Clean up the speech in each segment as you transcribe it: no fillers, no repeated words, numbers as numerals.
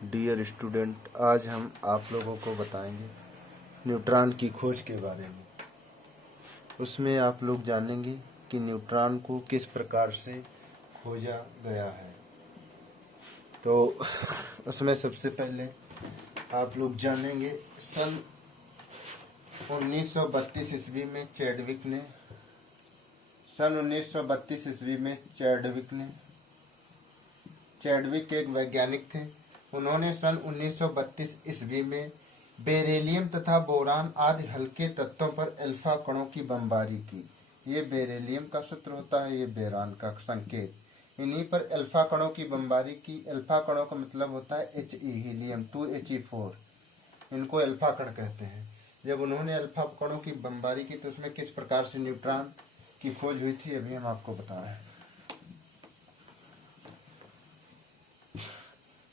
Dear student, आज हम आप लोगों को बताएंगे न्यूट्रॉन की खोज के बारे में। उसमें आप लोग जानेंगे कि न्यूट्रॉन को किस प्रकार से खोजा गया है। तो उसमें सबसे पहले आप लोग जानेंगे सन 1932 ईस्वी में चैडविक एक वैज्ञानिक थे। उन्होंने सन 1932 ईस्वी में बेरिलियम तथा बोरान आदि हल्के तत्वों पर अल्फा कणों की बमबारी की। ये बेरिलियम का सूत्र होता है, ये बोरान का संकेत। इन्हीं पर अल्फा कणों की बमबारी की। अल्फा कणों का मतलब होता है He, हीलियम 2He4। इनको अल्फा कण कहते हैं। जब उन्होंने अल्फा कणों की बमबारी की तो उसमें किस प्रकार से न्यूट्रॉन की खोज हुई थी, अभी हम आपको बता रहे हैं।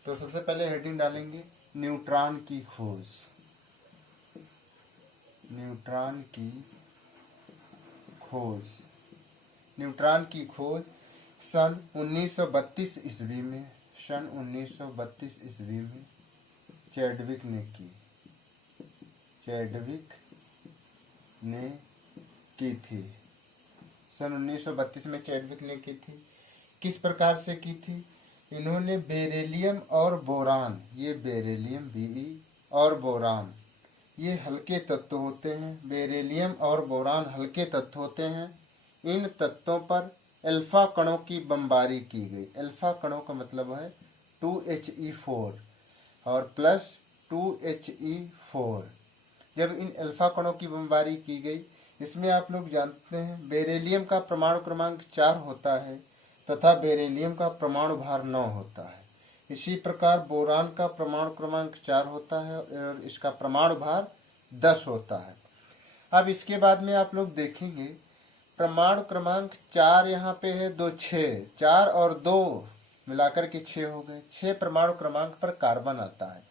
तो सबसे पहले हेडिंग डालेंगे न्यूट्रॉन की खोज। न्यूट्रॉन की खोज सन 1932 ईस्वी में चैडविक ने की थी। सन 1932 में चैडविक ने की थी। किस प्रकार से की थी? इन्होंने बेरिलियम और बोरान, ये बेरिलियम Be और बोरान ये हल्के तत्व होते हैं। बेरिलियम और बोरान हल्के तत्व होते हैं। इन तत्वों पर अल्फा कणों की बमबारी की गई। अल्फा कणों का मतलब है 2He4 और प्लस 2He4। जब इन अल्फा कणों की बमबारी की गई, इसमें आप लोग जानते हैं बेरिलियम का परमाणु क्रमांक 4 होता है तथा बेरिलियम का परमाणु भार 9 होता है। इसी प्रकार बोरान का परमाणु क्रमांक 4 होता है और इसका परमाणु भार 10 होता है। अब इसके बाद में आप लोग देखेंगे परमाणु क्रमांक 4 यहाँ पे है 2 6, 4 और 2 मिलाकर के 6 हो गए। 6 परमाणु क्रमांक पर कार्बन आता है।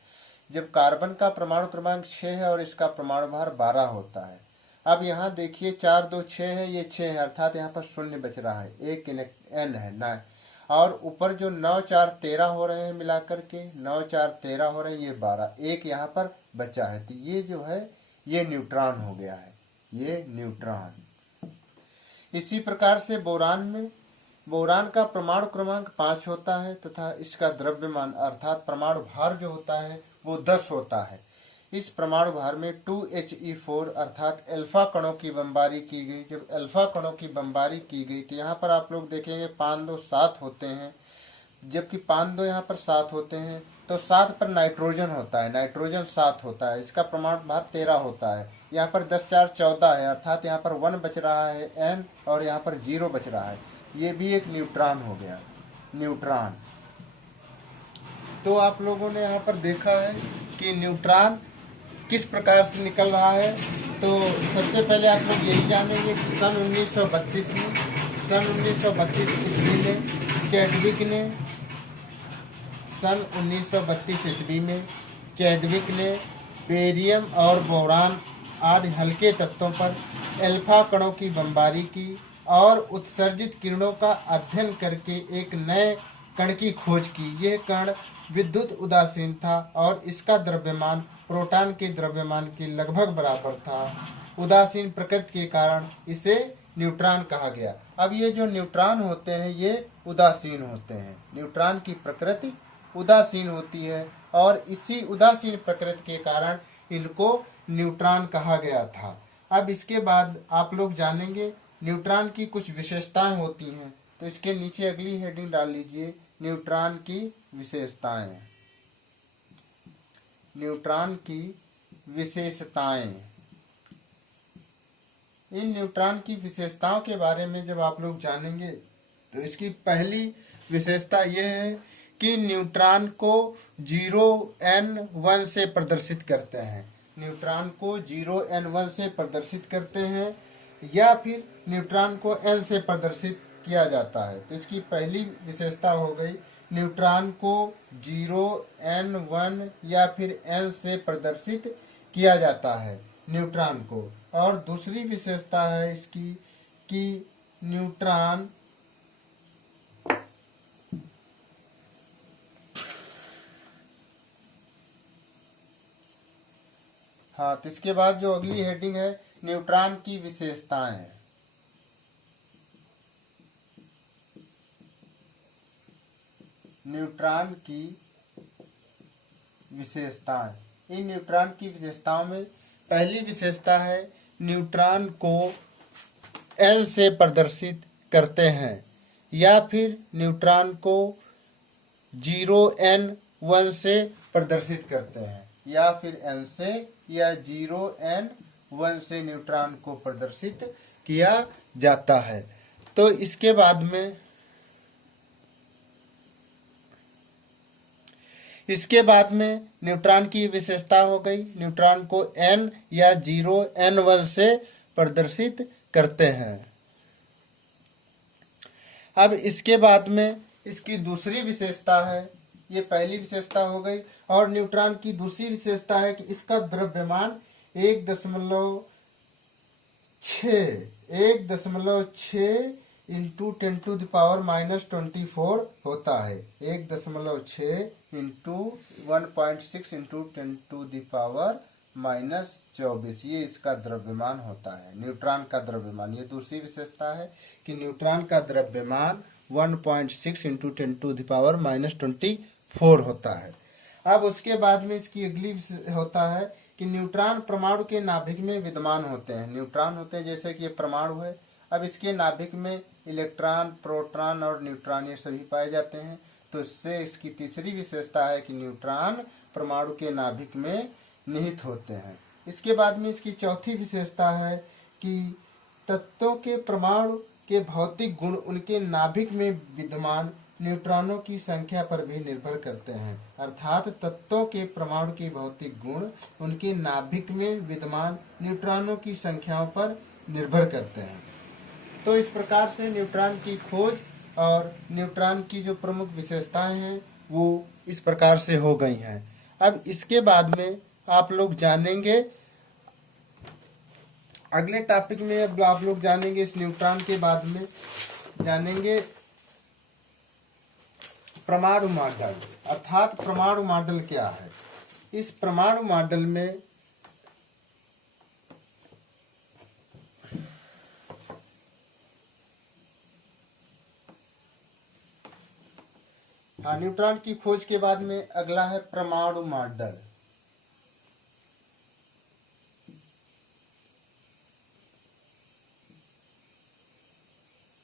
जब कार्बन का परमाणु क्रमांक 6 है और इसका परमाणु भार 12 होता है। अब यहाँ देखिए 4 2 6 है, ये 6 है, अर्थात यहाँ पर शून्य बच रहा है, एक n है ना। और ऊपर जो 9 4 13 हो रहे हैं, मिलाकर के 9 4 13 हो रहे हैं, ये 12, एक यहाँ पर बचा है। तो ये जो है ये न्यूट्रॉन हो गया है, ये न्यूट्रॉन। इसी प्रकार से बोरान का परमाणु क्रमांक 5 होता है तथा इसका द्रव्यमान अर्थात परमाणु भार जो होता है वो 10 होता है। इस परमाणु भार में 2He4 अर्थात अल्फा कणों की बमबारी की गई। जब अल्फा कणों की बमबारी की गई तो यहाँ पर आप लोग देखेंगे 5 2 7 होते हैं, जबकि 5 2 यहाँ पर 7 होते हैं। तो 7 पर नाइट्रोजन होता है, नाइट्रोजन 7 होता है, इसका परमाणु भार 13 होता है। यहाँ पर 10 4 14 है, अर्थात यहाँ पर 1 बच रहा है n और यहाँ पर 0 बच रहा है। ये भी एक न्यूट्रॉन हो गया, न्यूट्रॉन। तो आप लोगों ने यहाँ पर देखा है कि न्यूट्रॉन किस प्रकार से निकल रहा है। तो सबसे पहले आप लोग यही जानेंगे कि सन 1932 ईस्वी में चैडविक ने बेरियम और बोरान आदि हल्के तत्वों पर अल्फा कणों की बमबारी की और उत्सर्जित किरणों का अध्ययन करके एक नए कण की खोज की। यह कण विद्युत उदासीन था और इसका द्रव्यमान प्रोटॉन के द्रव्यमान के लगभग बराबर था। उदासीन प्रकृति के कारण इसे न्यूट्रॉन कहा गया। अब ये जो न्यूट्रॉन होते हैं ये उदासीन होते हैं। न्यूट्रॉन की प्रकृति उदासीन होती है और इसी उदासीन प्रकृति के कारण इनको न्यूट्रॉन कहा गया था। अब इसके बाद आप लोग जानेंगे न्यूट्रॉन की कुछ विशेषताएं होती हैं। तो इसके नीचे अगली हेडिंग डाल लीजिए न्यूट्रॉन की विशेषताएं। न्यूट्रॉन की विशेषताएं। इन न्यूट्रॉन की विशेषताओं के बारे में जब आप लोग जानेंगे तो इसकी पहली विशेषता यह है कि न्यूट्रॉन को 0n1 से प्रदर्शित करते हैं। न्यूट्रॉन को 0n1 से प्रदर्शित करते हैं या फिर न्यूट्रॉन को n से प्रदर्शित किया जाता है। तो इसकी पहली विशेषता हो गई न्यूट्रॉन को 0n1 या फिर n से प्रदर्शित किया जाता है न्यूट्रॉन को। और दूसरी विशेषता है इसकी कि न्यूट्रॉन हाँ, तो इसके बाद जो अगली हेडिंग है न्यूट्रॉन की विशेषताएं है। न्यूट्रॉन की विशेषताएं। इन न्यूट्रॉन की विशेषताओं में पहली विशेषता है न्यूट्रॉन को n से प्रदर्शित करते हैं या फिर न्यूट्रॉन को 0n1 से प्रदर्शित करते हैं या फिर n से या 0n1 से न्यूट्रॉन को प्रदर्शित किया जाता है। तो इसके बाद में न्यूट्रॉन की विशेषता हो गई, न्यूट्रॉन को n या 0n1 से प्रदर्शित करते हैं। अब इसके बाद में इसकी दूसरी विशेषता है, ये पहली विशेषता हो गई, और न्यूट्रॉन की दूसरी विशेषता है कि इसका द्रव्यमान 1.6 इंटू 10⁻⁻24 होता है। 1.6 इंटू 1.6 इंटू 10⁻⁻24 ये इसका द्रव्यमान होता है, न्यूट्रॉन का द्रव्यमान। ये दूसरी विशेषता है कि न्यूट्रॉन का द्रव्यमान 1.6 इंटू 10⁻⁻24 होता है। अब उसके बाद में इसकी अगली होता है कि न्यूट्रॉन परमाणु के नाभिक में विद्यमान होते हैं। न्यूट्रॉन होते हैं जैसे कि ये परमाणु है, अब इसके नाभिक में इलेक्ट्रॉन, प्रोटॉन और न्यूट्रॉन ये सभी पाए जाते हैं। तो इससे इसकी तीसरी विशेषता है कि न्यूट्रॉन परमाणु के नाभिक में निहित होते हैं। इसके बाद में इसकी चौथी विशेषता है कि तत्वों के परमाणु के भौतिक गुण उनके नाभिक में विद्यमान न्यूट्रॉनों की संख्या पर भी निर्भर करते हैं। अर्थात तत्वों के परमाणु के भौतिक गुण उनके नाभिक में विद्यमान न्यूट्रॉनों की संख्याओं पर निर्भर करते हैं। तो इस प्रकार से न्यूट्रॉन की खोज और न्यूट्रॉन की जो प्रमुख विशेषताएं हैं वो इस प्रकार से हो गई हैं। अब इसके बाद में आप लोग जानेंगे अगले टॉपिक में, अब आप लोग जानेंगे इस न्यूट्रॉन के बाद में जानेंगे परमाणु मॉडल। अर्थात परमाणु मॉडल क्या है। इस परमाणु मॉडल में न्यूट्रॉन की खोज के बाद में अगला है परमाणु मॉडल।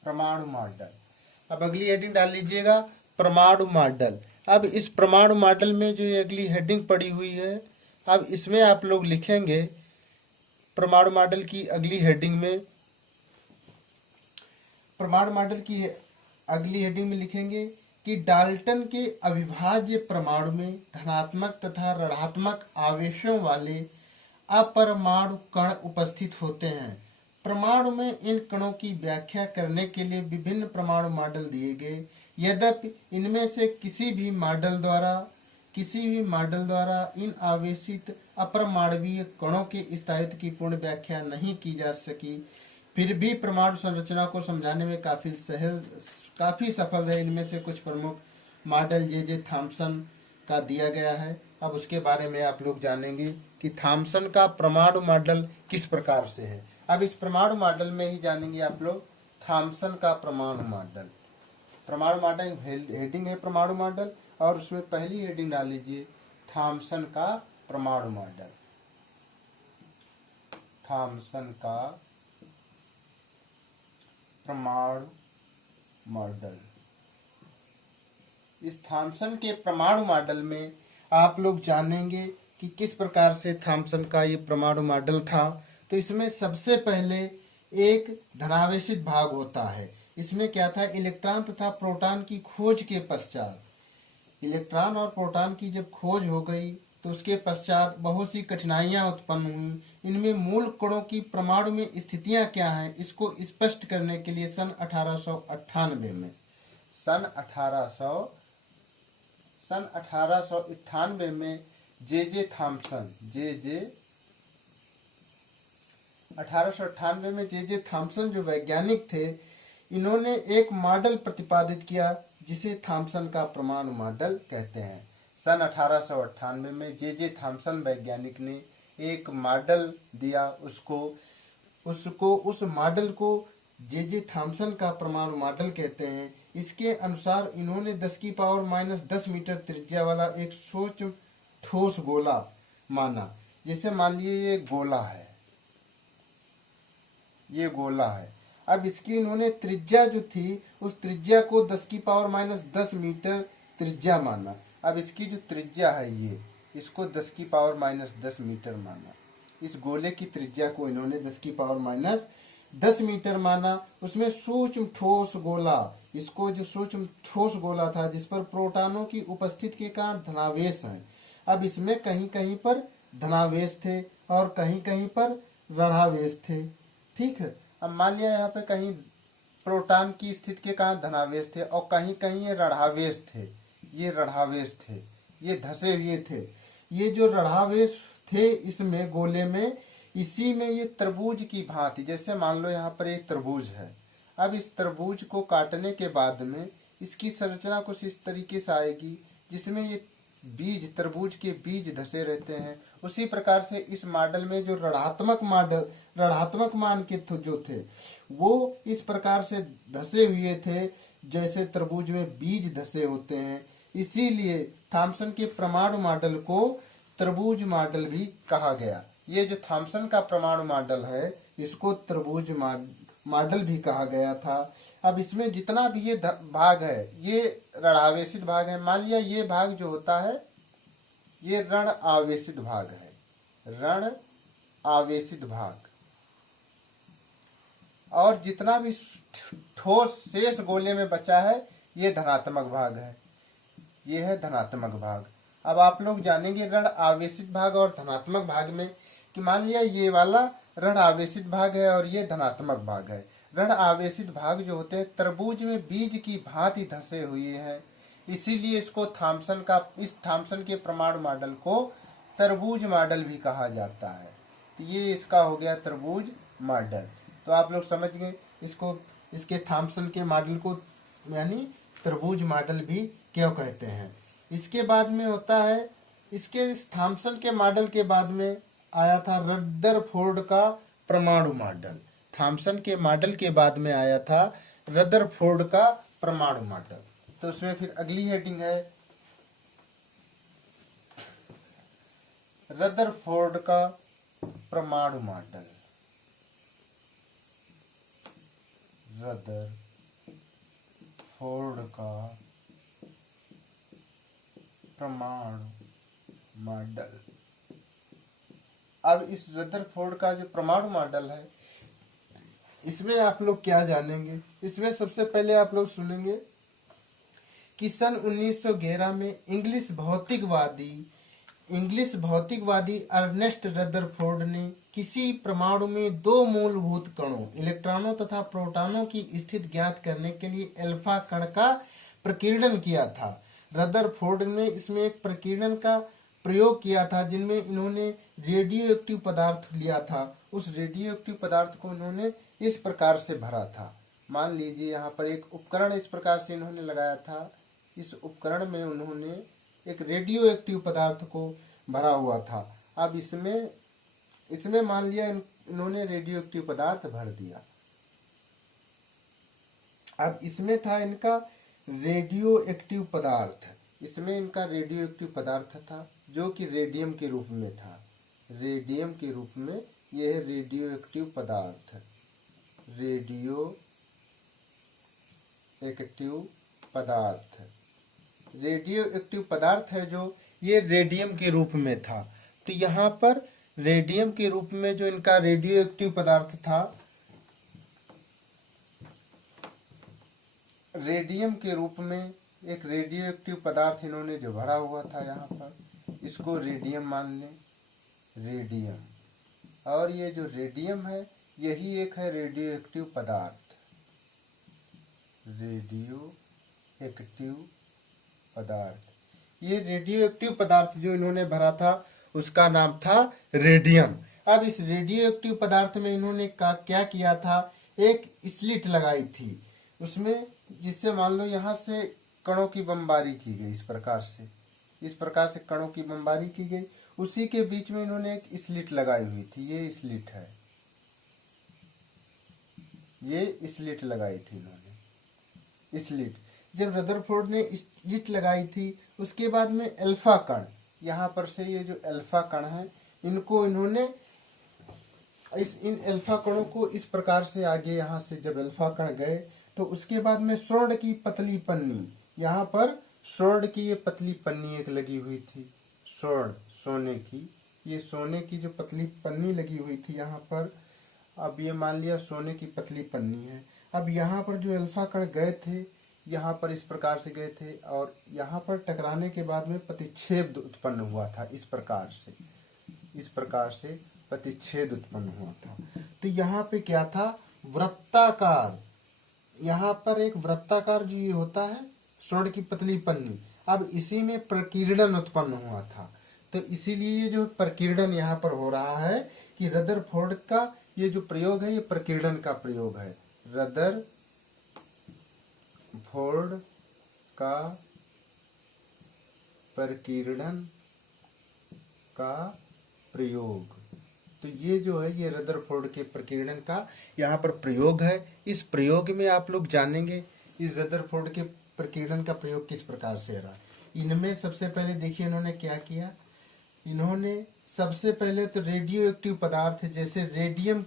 परमाणु मॉडल, अब अगली हेडिंग डाल लीजिएगा परमाणु मॉडल। अब इस परमाणु मॉडल में जो ये अगली हेडिंग पड़ी हुई है, अब इसमें आप लोग लिखेंगे परमाणु मॉडल की अगली हेडिंग में, परमाणु मॉडल की अगली हेडिंग में लिखेंगे कि डाल्टन के अविभाज्य परमाणु में धनात्मक तथा ऋणात्मक आवेशों वाले अपरमाणु कण उपस्थित होते हैं। परमाणु में इन कणों की व्याख्या करने के लिए विभिन्न परमाणु मॉडल दिए गए। यद्यपि इनमें से किसी भी मॉडल द्वारा इन आवेशित अपरमाणवीय कणों के स्थायित्व की पूर्ण व्याख्या नहीं की जा सकी, फिर भी परमाणु संरचना को समझाने में काफी सफल है। इनमें से कुछ प्रमुख मॉडल जे थॉम्सन का दिया गया है। अब उसके बारे में आप लोग जानेंगे कि थॉम्सन का परमाणु मॉडल किस प्रकार से है। अब इस परमाणु मॉडल में ही जानेंगे आप लोग थॉम्सन का परमाणु मॉडल। परमाणु मॉडल हेडिंग है परमाणु मॉडल, और उसमें पहली हेडिंग डाल लीजिए थॉम्सन का परमाणु मॉडल। थॉम्सन का परमाणु मॉडल। इस थॉम्सन के परमाणु मॉडल में आप लोग जानेंगे कि किस प्रकार से थॉम्सन का ये परमाणु मॉडल था। तो इसमें सबसे पहले एक धनावेशित भाग होता है। इसमें क्या था, इलेक्ट्रॉन तथा प्रोटॉन की खोज के पश्चात, इलेक्ट्रॉन और प्रोटॉन की जब खोज हो गई तो उसके पश्चात बहुत सी कठिनाइयां उत्पन्न हुई। इनमें मूल कणों की परमाणु में स्थितियां क्या हैं, इसको स्पष्ट करने के लिए सन 1898 में जे थॉम्सन 1898 में जे थॉम्सन जो वैज्ञानिक थे, इन्होंने एक मॉडल प्रतिपादित किया जिसे थॉम्सन का परमाणु मॉडल कहते हैं। सन 1898 में जे थॉम्सन वैज्ञानिक ने एक मॉडल दिया, उस मॉडल को जे थॉम्सन का परमाणु मॉडल कहते हैं। इसके अनुसार इन्होंने 10⁻⁻10 मीटर त्रिज्या वाला एक सूक्ष्म ठोस गोला माना। जैसे मान लीजिए ये गोला है, ये गोला है। अब इसकी इन्होंने त्रिज्या जो थी उस त्रिज्या को 10⁻10 मीटर त्रिज्या माना। अब इसकी जो त्रिज्या है ये, इसको 10⁻10 मीटर माना। इस गोले की त्रिज्या को इन्होंने 10⁻10 मीटर माना। उसमें सूक्ष्म ठोस गोला, इसको जो सूक्ष्म ठोस गोला था जिस पर प्रोटॉनों की उपस्थिति के कारण धनावेश है। अब इसमें कहीं कहीं पर धनावेश थे और कहीं कहीं पर ऋणावेश थे। ठीक है, अब मान लिया यहाँ पे कहीं प्रोटॉन की स्थिति के कारण धनावेश थे और कहीं कहीं ये ऋणावेश थे, ये ऋणावेश थे, ये धसे हुए थे। ये जो ऋणावेश थे इसमें गोले में, इसी में ये तरबूज की भांति, जैसे मान लो यहाँ पर एक तरबूज है। अब इस तरबूज को काटने के बाद में इसकी संरचना कुछ इस तरीके से आएगी जिसमें ये बीज, तरबूज के बीज धसे रहते हैं। उसी प्रकार से इस मॉडल में जो ऋणात्मक मान के जो थे वो इस प्रकार से धसे हुए थे जैसे तरबूज में बीज धसे होते हैं। इसीलिए थॉम्सन के परमाणु मॉडल को तरबूज मॉडल भी कहा गया। ये जो थॉम्सन का परमाणु मॉडल है इसको तरबूज मॉडल भी कहा गया था। अब इसमें जितना भी ये भाग है ये ऋणावेशित भाग है। मान लिया ये भाग जो होता है ये ऋण आवेशित भाग है, ऋण आवेशित भाग। और जितना भी ठोस शेष गोले में बचा है ये धनात्मक भाग है, ये है धनात्मक भाग। अब आप लोग जानेंगे ऋण आवेशित भाग और धनात्मक भाग में कि मान लिया ये वाला ऋण आवेशित भाग है और ये धनात्मक भाग है। ऋण आवेशित भाग जो होते हैं तरबूज में बीज की भांति धसे हुए हैं, इसीलिए इसको इस थॉम्सन के परमाणु मॉडल को तरबूज मॉडल भी कहा जाता है। तो ये इसका हो गया तरबूज मॉडल। तो आप लोग समझ गए इसको, इसके थॉम्सन के मॉडल को यानी तरबूज मॉडल भी क्यों कहते हैं। इसके बाद में होता है, इसके इस थॉम्सन के मॉडल के बाद में आया था रदरफोर्ड का परमाणु मॉडल। थॉम्सन के मॉडल के बाद में आया था रदरफोर्ड का परमाणु मॉडल। तो उसमें फिर अगली हेडिंग है रदरफोर्ड का परमाणु मॉडल। रदरफोर्ड का परमाणु मॉडल। अब इस रदरफोर्ड का जो परमाणु मॉडल है इसमें आप लोग क्या जानेंगे। इसमें सबसे पहले आप लोग सुनेंगे कि सन 1911 में इंग्लिश भौतिकवादी अर्नेस्ट रदरफोर्ड ने किसी परमाणु में दो मूलभूत कणों इलेक्ट्रॉनों तथा प्रोटॉनों की स्थिति ज्ञात करने के लिए अल्फा कण का प्रकीर्णन किया था। रदरफोर्ड ने इसमें एक प्रकीर्णन का प्रयोग किया था जिनमें इन्होंने रेडियो एक्टिव पदार्थ लिया था। उस रेडियो एक्टिव पदार्थ को इन्होंने इस प्रकार से भरा था। मान लीजिए यहाँ पर एक उपकरण इस प्रकार से इन्होंने लगाया था। इस उपकरण में उन्होंने एक रेडियो एक्टिव पदार्थ को भरा हुआ था। अब इसमें मान लिया इन्होंने रेडियो एक्टिव पदार्थ भर दिया। अब इसमें था इनका रेडियो एक्टिव पदार्थ, इसमें इनका रेडियो एक्टिव पदार्थ था जो कि रेडियम के रूप में था। रेडियम के रूप में यह है रेडियो एक्टिव पदार्थ, रेडियो एक्टिव पदार्थ, रेडियो एक्टिव पदार्थ है जो ये रेडियम के रूप में था। तो यहाँ पर रेडियम के रूप में जो इनका रेडियो एक्टिव पदार्थ था, रेडियम के रूप में एक रेडियो एक्टिव पदार्थ इन्होंने जो भरा हुआ था यहाँ पर, इसको रेडियम मान लें, रेडियम। और ये जो रेडियम है यही एक है रेडियो एक्टिव पदार्थ, रेडियो एक्टिव पदार्थ। ये रेडियो एक्टिव पदार्थ जो इन्होंने भरा था उसका नाम था रेडियम। अब इस रेडियो एक्टिव पदार्थ में इन्होंने क्या किया था, एक स्लिट लगाई थी उसमें, जिससे मान लो यहाँ से कणों की बमबारी की गई। इस प्रकार से कणों की बमबारी की गई उसी के बीच में इन्होंने एक स्लिट लगाई हुई थी, ये स्लिट है, ये स्लिट लगाई थी इन्होंने, स्लिट। जब रदरफोर्ड ने स्लिट लगाई थी उसके बाद में अल्फा कण, यहाँ पर से ये जो अल्फा कण है इनको इन्होंने इन अल्फा कणों को इस प्रकार से आगे, यहाँ से जब अल्फा कण गए तो उसके बाद में स्वर्ण की पतली पन्नी, यहाँ पर स्वर्ण की ये पतली पन्नी एक लगी हुई थी, स्वर्ण सोने की, ये सोने की जो पतली पन्नी लगी हुई थी यहाँ पर। अब ये मान लिया सोने की पतली पन्नी है। अब यहाँ पर जो अल्फा कण गए थे यहाँ पर इस प्रकार से गए थे और यहाँ पर टकराने के बाद में प्रतिच्छेद उत्पन्न हुआ था, इस प्रकार से प्रतिच्छेद उत्पन्न हुआ था। तो यहाँ पे क्या था, वृत्ताकार, यहाँ पर एक वृत्ताकार जो ये होता है स्वर्ण की पतली पन्नी, अब इसी में प्रकीर्णन उत्पन्न हुआ था। तो इसीलिए ये जो प्रकीर्णन यहाँ पर हो रहा है कि रदरफोर्ड का ये जो प्रयोग है ये प्रकीर्णन का प्रयोग है, रदरफोर्ड का प्रकीर्णन का प्रयोग। तो ये जो है ये रदरफोर्ड के प्रकीर्णन का यहाँ पर प्रयोग है। इस प्रयोग में आप लोग जानेंगे इस रदरफोर्ड के प्रकीर्णन का प्रयोग किस प्रकार से रहा। इनमें सबसे पहले देखिए इन्होंने क्या किया, इन्होंने सबसे पहले तो रेडियो एक्टिव पदार्थ जैसे रेडियम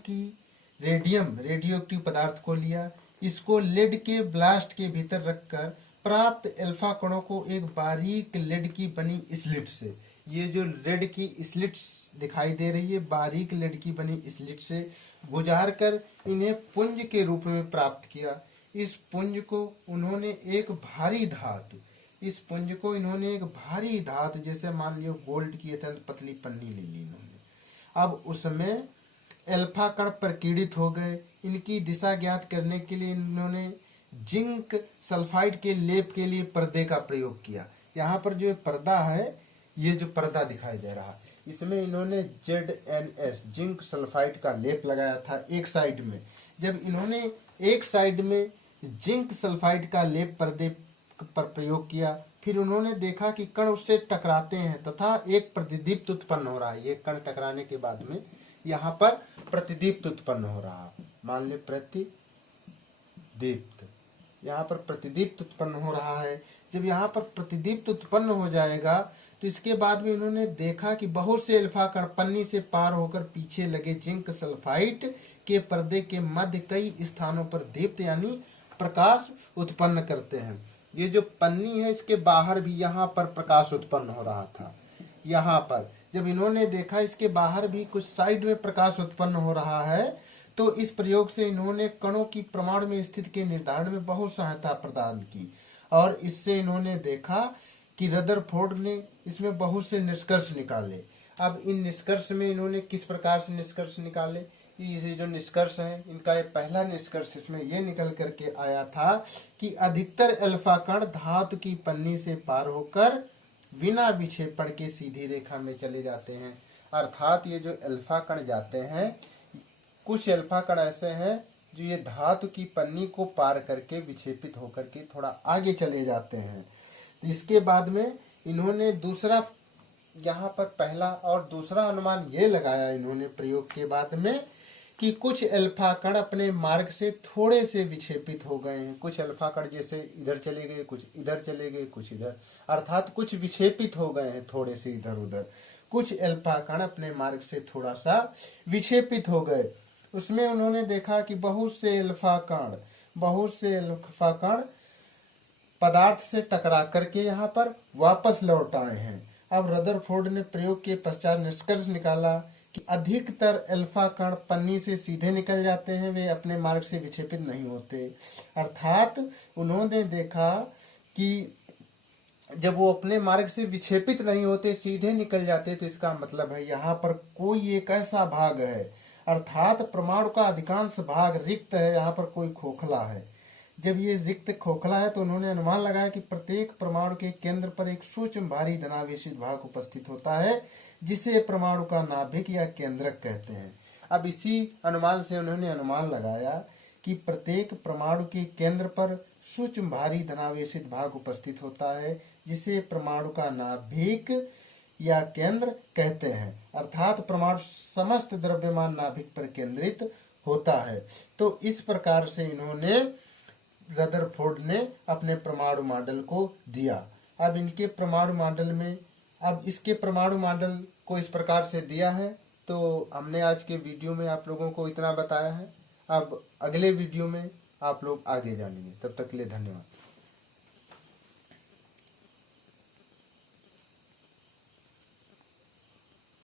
रेडियो एक्टिव पदार्थ को लिया, इसको लेड के ब्लास्ट के भीतर रखकर प्राप्त अल्फा कणों को एक बारीक लेड की बनी स्लिट से, ये जो लेड की स्लिट दिखाई दे रही है, बारीक लेड की बनी स्लिट से गुजार कर इन्हें पुंज के रूप में प्राप्त किया। इस पुंज को उन्होंने एक भारी धातु, इस पुंज को इन्होंने एक भारी धातु जैसे मान लियो गोल्ड की अत्यंत पतली पन्नी ले ली इन्होंने। अब उसमें अल्फा कण प्रकीर्णित हो गए। इनकी दिशा ज्ञात करने के लिए इन्होंने जिंक सल्फाइड के लेप के लिए पर्दे का प्रयोग किया। यहाँ पर जो पर्दा है, ये जो पर्दा दिखाई दे रहा है, इसमें इन्होंने ZnS जिंक सल्फाइड का लेप लगाया था एक साइड में। जब इन्होंने एक साइड में जिंक सल्फाइड का लेप पर्दे पर प्रयोग किया, फिर उन्होंने देखा कि कण उससे टकराते हैं तथा एक प्रतिदीप्त उत्पन्न हो रहा है। ये कण टकराने के बाद में यहाँ पर प्रतिदीप्त उत्पन्न हो रहा है, मान ले प्रतिदीप्त, यहाँ पर प्रतिदीप्त उत्पन्न हो रहा है। जब यहाँ पर प्रतिदीप्त उत्पन्न हो जाएगा तो इसके बाद में इन्होंने देखा कि बहुत से अल्फा कण पन्नी से पार होकर पीछे लगे जिंक सल्फाइड के पर्दे के मध्य कई स्थानों पर दीप्त यानी प्रकाश उत्पन्न करते हैं। ये जो पन्नी है इसके बाहर भी यहाँ पर प्रकाश उत्पन्न हो रहा था। यहाँ पर जब इन्होंने देखा इसके बाहर भी कुछ साइड में प्रकाश उत्पन्न हो रहा है, तो इस प्रयोग से इन्होंने कणों की परमाणु में स्थिति के निर्धारण में बहुत सहायता प्रदान की और इससे इन्होंने देखा कि रदरफोर्ड ने इसमें बहुत से निष्कर्ष निकाले। अब इन निष्कर्ष में इन्होंने किस प्रकार से निष्कर्ष निकाले, ये जो निष्कर्ष है इनका एक पहला निष्कर्ष इसमें यह निकल करके आया था कि अधिकतर अल्फा कण धातु की पन्नी से पार होकर बिना विक्षेपण के सीधी रेखा में चले जाते हैं। अर्थात ये जो अल्फा कण जाते हैं, कुछ अल्फा कण ऐसे हैं जो ये धातु की पन्नी को पार करके विक्षेपित होकर के थोड़ा आगे चले जाते हैं। इसके बाद में इन्होंने दूसरा, यहाँ पर पहला और दूसरा अनुमान ये लगाया इन्होंने प्रयोग के बाद में कि कुछ अल्फा कण अपने मार्ग से थोड़े से विक्षेपित हो गए हैं। कुछ अल्फा कण जैसे इधर चले गए, कुछ इधर चले गए, कुछ इधर, अर्थात कुछ विक्षेपित हो गए हैं थोड़े से इधर उधर। कुछ अल्फा कण अपने मार्ग से थोड़ा सा विक्षेपित हो गए। उसमें उन्होंने देखा कि बहुत से अल्फा कण पदार्थ से टकरा करके यहाँ पर वापस लौट आए हैं। अब रदरफोर्ड ने प्रयोग के पश्चात निष्कर्ष निकाला कि अधिकतर अल्फा कण पन्नी से सीधे निकल जाते हैं, वे अपने मार्ग से विक्षेपित नहीं होते। अर्थात उन्होंने देखा कि जब वो अपने मार्ग से विक्षेपित नहीं होते, सीधे निकल जाते, तो इसका मतलब है यहाँ पर कोई एक ऐसा भाग है, अर्थात परमाणु का अधिकांश भाग रिक्त है, यहाँ पर कोई खोखला है। जब ये रिक्त खोखला है तो उन्होंने अनुमान लगाया कि प्रत्येक परमाणु के केंद्र पर एक सूक्ष्म भारी धनावेशित भाग उपस्थित होता है, जिसे परमाणु का नाभिक या केंद्रक कहते हैं। अब इसी अनुमान से उन्होंने अनुमान लगाया कि प्रत्येक परमाणु के केंद्र पर सूक्ष्म भारी धनावेशित भाग उपस्थित होता है, जिसे परमाणु का नाभिक या केंद्र कहते हैं, अर्थात परमाणु समस्त द्रव्यमान नाभिक पर केंद्रित होता है। तो इस प्रकार से इन्होंने रदरफोर्ड ने अपने परमाणु मॉडल को दिया। अब इनके परमाणु मॉडल में, अब इसके परमाणु मॉडल को इस प्रकार से दिया है। तो हमने आज के वीडियो में आप लोगों को इतना बताया है। अब अगले वीडियो में आप लोग आगे जानेंगे। तब तक के लिए धन्यवाद।